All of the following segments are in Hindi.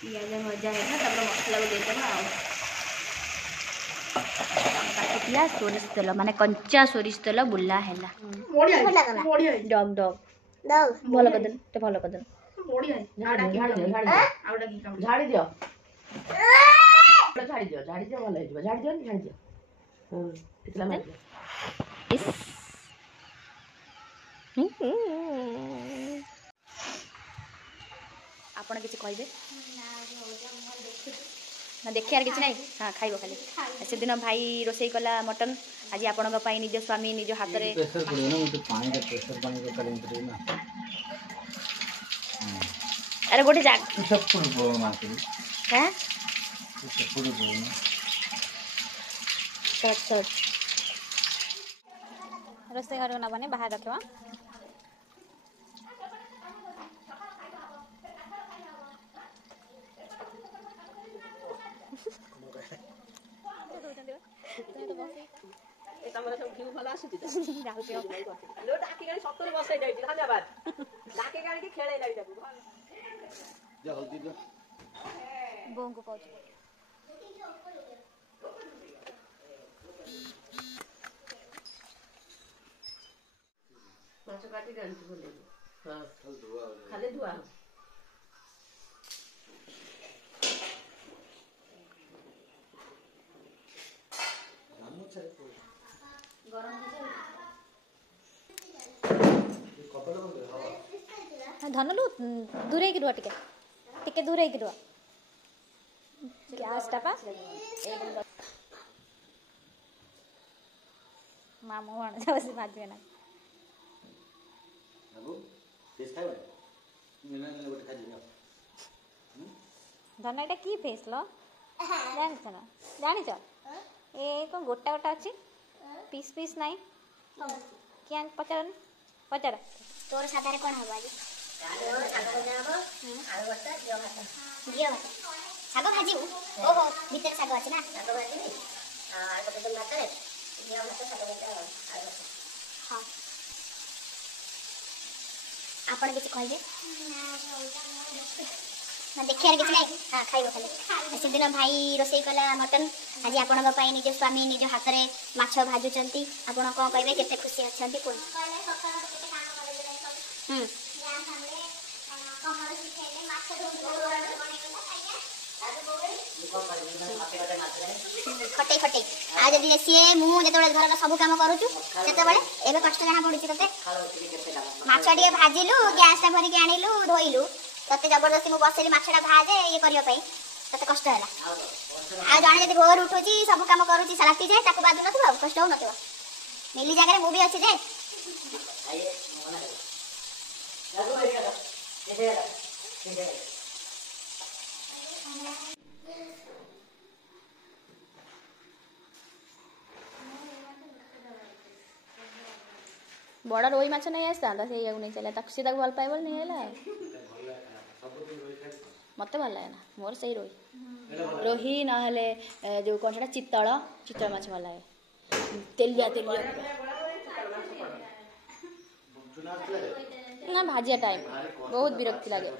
पियाज भजा है मसला को देदेबा काटिया सोरिष तेल माने कंचा सोरिष तेल बुला है डग डग भल कर ते भल कर झाड़ी दियो झाड़ी दियो झाड़ी दियो भल हो झाड़ी दियो झाड़ी दियो टिकला मार इस आपण किसी कहबे ना देखार किसी ना हाँ खाइब खाली से दिन भाई रोसई कला मटन आज आपण निज स्वामी निज हाथ में अरे गोटे रोसई घर ना बने बाहर रखवा बों को पाउछ माछ काटी डांस बोले हां खाली धुआ धनलु दूरे की रुआ टिके दूरे की रुआ गैस टापा मामू आने बस भाजी ना धन एटा की फेस लो जानिछ ना जानिछ ए कोन गोटा गोटा अछि पीस पीस नाही क्या पचार पचार तोर सादा रे कोन हबा जी साग भजा हबो आलू भजा दियो भात साग भाजी ओहो भीतर साग अछि ना साग भाजी आलू भजा भात रे दियो भात साग भजा आलू हां आपण किछ कहबे ना देखियार किछ नै हां खाइबो खाली से दिन भाई रोसई कला मटन आज आपण निज स्वामी निज हाथ में माछ भाजुचंती आपण कोन कहबे केते खुशी अछंती कोन खटे खटे आज जदि सी मु जो घर सब कम करुचु से कष्ट जहाँ पड़ी ते माछ टे भाजिलु गैस टा भरिक आणिलु धोइलु ते जबरदस्ती मुझे बसली माछटा भाजे ये करने ते कष्ट है आ जड़े जब भोर उठुची सब कम करुच्ची राति जाए बाजू न कष्ट हो मिली जगह मुझे अच्छी जे बड़ रोई माछ नहीं आसता से नहीं चला सी भल पाए बोल नहीं है मत भल लगे ना मोर से रोही रोही ना जो कौन सा चितल चितल माछ भल लगे तेलिया तेलिया ना भाजिया टाइम बहुत विरक्ति लगे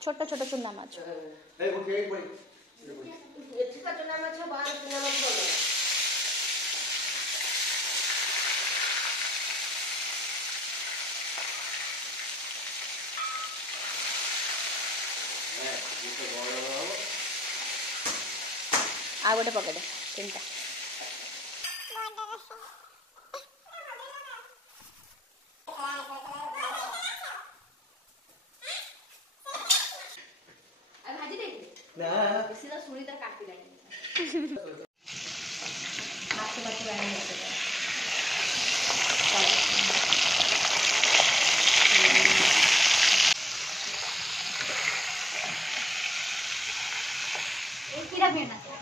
छोट छोट चुना माछ आ गोटे पकेट तीनटा सुनी तर काटी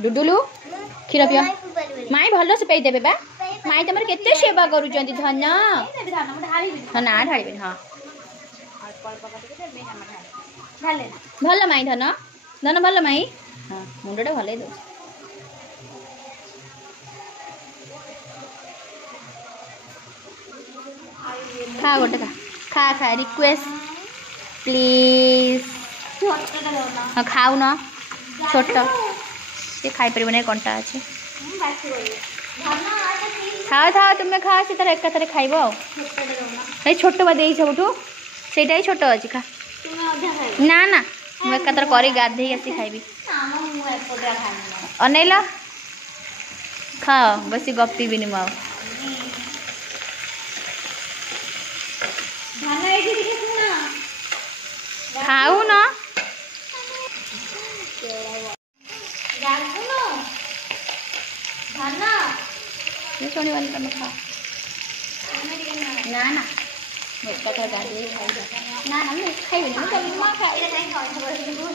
डुडुलु क्षीर पियो माई भल से पई देबे बा माई तमर केते सेवा करूचंती धन ना ढाळिबे हां भल माई धन धन भल माई हां मुंडडे भले दो खा गोटे खा खा खा रिक्वेस्ट प्लीज हाँ खाऊ न छोट ये खाई पार कंटा अच्छे खाओ खाओ तुम्हें खाओ से तार एकाथरे खाइब आई छोट बा दे सब से छोट अच्छी खा ना ना मुझे एकाथर कर गाधे आसी खाइबी अनेल खाओ बस गपी भी मुझे खाऊ न शुणी तुम खाओ ना ना ना ना खाइबी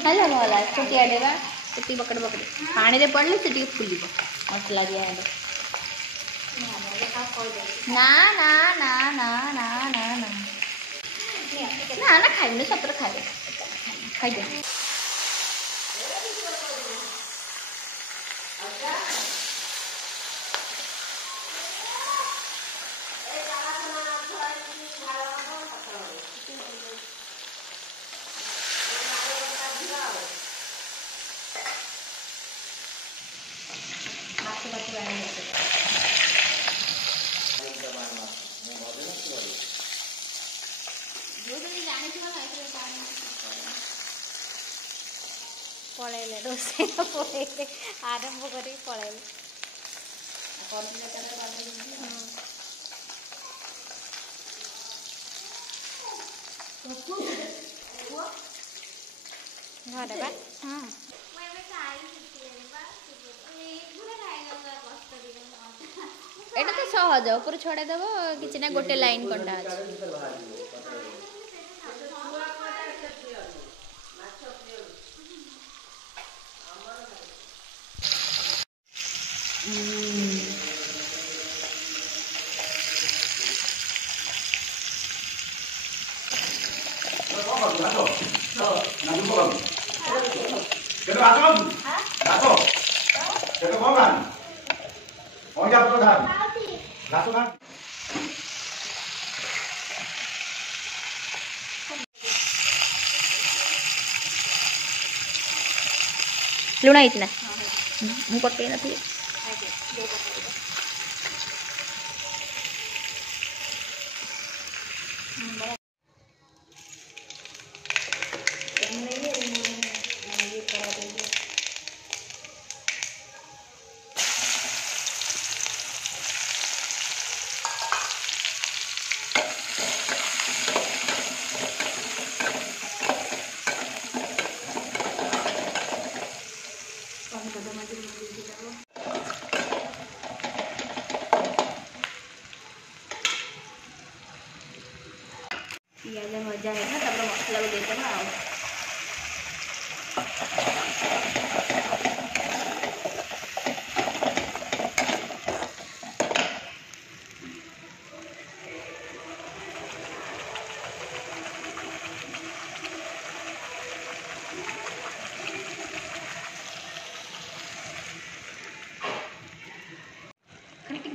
हेलो भला छुटिया डेगा से बकड़ बकड़ पानी रे पड़े से फुल मसला दिया ना ना ना ना ना ना ना ना ना खाइबी सतर खाइबे खाइदे पलैले रोसे पलैले आरंभ कर पलैले घरे बा एटा तो सहज ऊपर छड़े देव कि ना गोटे लाइन कंटा अच्छे लुण इतना मु पटे न थी पियाज भजा है ना तब मसला को देदेबा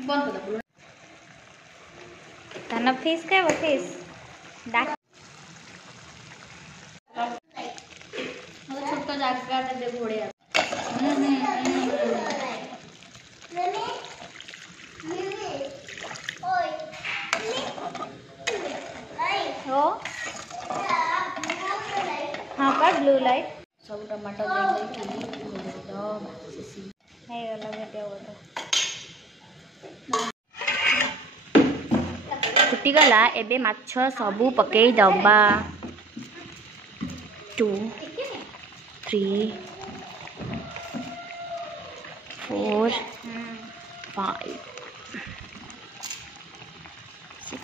बंद कर फिश का वो फिश छोट जगह घोड़े हाँ का ब्लू लाइट सब टमाटो फुटीगला एबे माछ सबू पकई दबा 2 3 4 5 6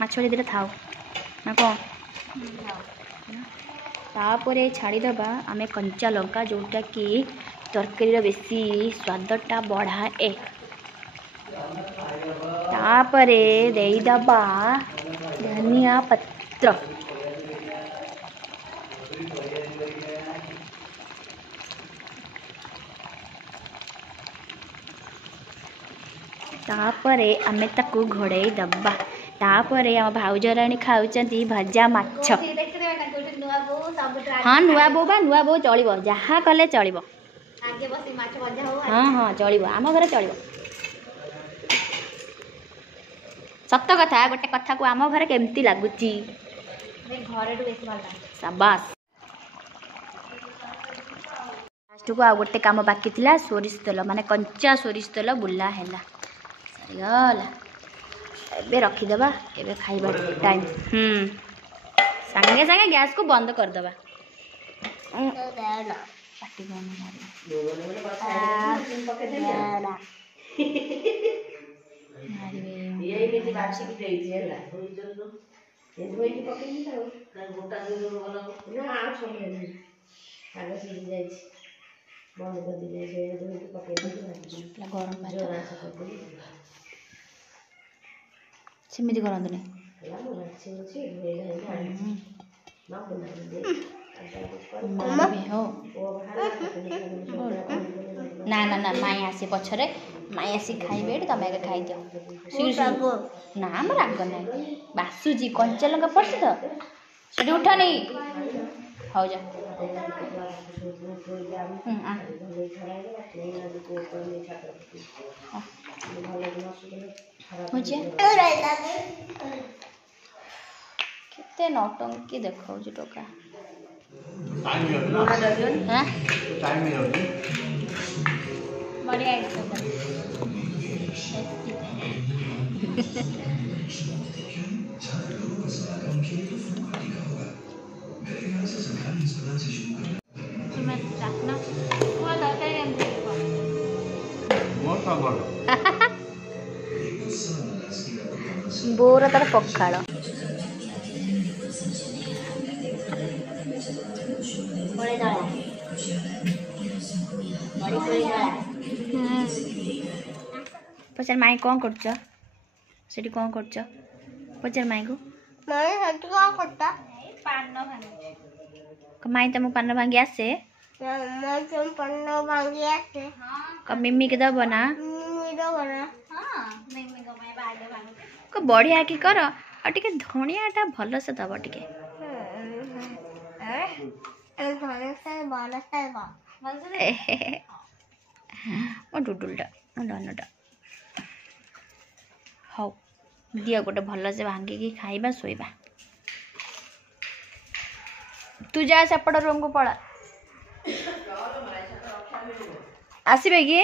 माछ दिटा थाओ ना कौन तापर छाड़ीदबा आम कंचा लंका जोटा कि तरकारी बेसी स्वादटा बढ़ाए तापरे देईदबा धनिया पत्र तापरे आमे ताकू घोड़े दबा तापर आम भाउजराणी खाऊंगी भजा माछ। हाँ नुआ बो बा नुआ बो चलो जहाँ कले चलो। हाँ हाँ चलो आम घर चलो। सत कथा गोटे कथा को आम घर केमती लगुच शाबाश। लास्ट को आ गोटे काम बाकी थिला सोरिष तेल माने कंचा सोरिष तेल बुला है सरीगला एबे रखीदेबा एबे खाइबा टाइम। सांगे सांगे गैस को बंद करदेबा। पाटी सेमती करते ना ना ना माई आसी पछरे माई आसी खाइबे तुम आगे खाई दियो। ना आम राग ना बासुजी कंचा लंका पड़े तो सीढ़ी उठा नहीं हो जा। केते नौटंकी देखा टोका बढ़िया बोर तार पखाड़ पचार माई कौन कर कौन कर पचार माई को माई तुम पान भांगी आसे मिमी के दब ना बढ़िया कि कर और टिके धनियाटा भल से दब टिके मो डुडुलटा धनटा हौ दिया गोटे भल से भांगिकी खाइबा शोइबा। तू जा सेपट रूम को पड़ा आसबे कि